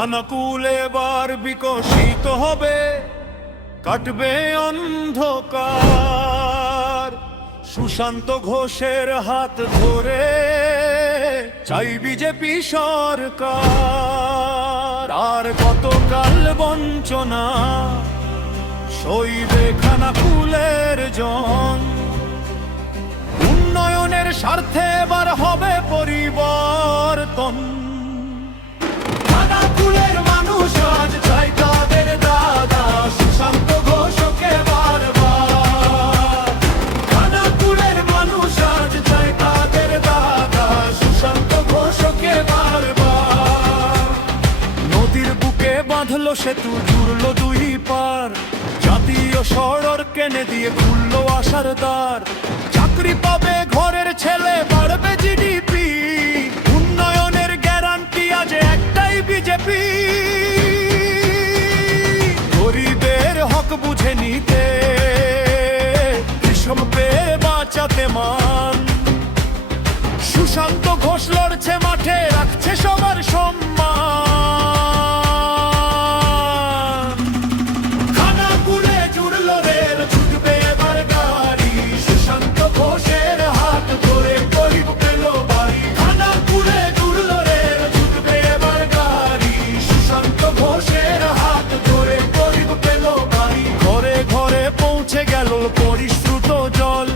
খানাকুল এবার বিকশিত হবে, কাটবে অন্ধকার। সুশান্ত ঘোষের হাত ধরে চাই বিজেপি সরকার। আর কতকাল বঞ্চনা সইবে খানাকুলের জন। উন্নয়নের স্বার্থে এবার হবে পরিবর্তন। খানাকুলের মানুষ আজ চাই তাদের দাদা সুশান্ত ঘোষকে বারবার। খানাকুলের মানুষ আজ চাই তাদের দাদা সুশান্ত ঘোষকে বারবার। নদীর বুকে বাঁধলো সেতু, জুড়লো দুই পার। জাতীয় সড়ক কেনে দিয়ে খুললো আশার দ্বার। চাকরি পাবে ঘরের ছেলে, বাড়বে জিডিপি। উন্নয়নের গ্যারান্টি আজ একটাই বিজেপি। গরিবের হক বুঝে নিতে, কৃষক পেয়ে বাঁচাতে মান। সুশান্ত ঘোষ লড়ছে মাঠে, রাখছে সবার সম্মান। খানাকুলে জুড়লো রেল, ছুটবে এবার গাড়ি। সুশান্ত ঘোষের হাত ধরে গরিব পেল বাড়ি। খানাকুলে জুড়লো রেল, ছুটবে এবার গাড়ি। সুশান্ত ঘোষের হাত ধরে গরিব পেল বাড়ি। ঘরে ঘরে পৌঁছে গেল পরিশ্রুত জল।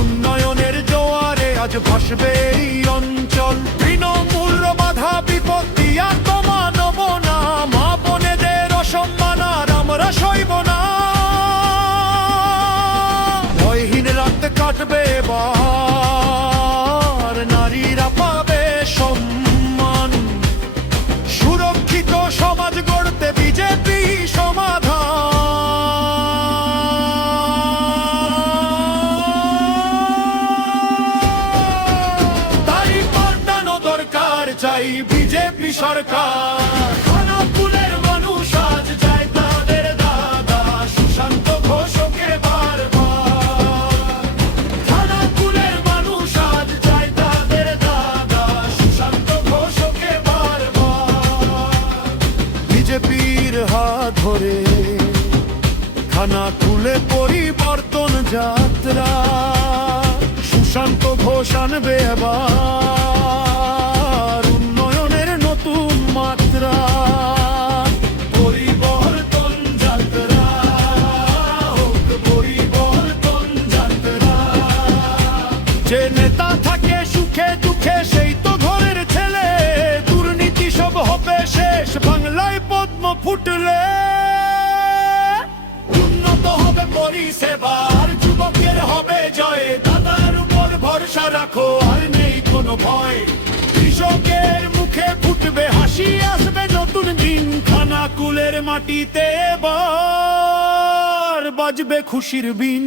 উন্নয়নের জোয়ারে আজ ভাসবে এই অঞ্চল। তৃণমূল বাধা বিপত্তি আর তো মানব না। মা বোনেদের অসম্মান আর আমরা সইব না। ভয়হীন রাত কাটবে এবার, নারীরা পাবে সম্মান। সুরক্ষিত সমাজ গড়তে বিজেপি সমাধান। তাই পাল্টানো দরকার, চাই বিজেপি সরকার। খানাকুলের মানুষ আজ চাই তাদের দাদা সুশান্ত ঘোষকে বারবার। খানাকুলের মানুষ আজ চাই তাদের দাদা সুশান্ত ঘোষকে বারবার। বিজেপির হাত ধরে খানাকুলে পরিবর্তন যাত্রা। সুশান্ত ঘোষ আনবে এবার উন্নয়নের নতুন মাত্রা। পরিবর্তন যাত্রা হোক, পরিবর্তন যাত্রা। যে নেতা থাকে সুখে দুঃখে, সেই তো ঘরের ছেলে। দুর্নীতি সব হবে শেষ, বাংলায় পদ্ম ফুটলে। উন্নত হবে পরিষেবার, যুবকের হবে জয়। দাদার উপর ভরসা রাখো, আর নেই কোনো ভয়। কৃষকের মুখে ফুটবে হাসি, আসবে নতুন দিন। খানাকুলের মাটিতে এবার বাজবে খুশির বিন।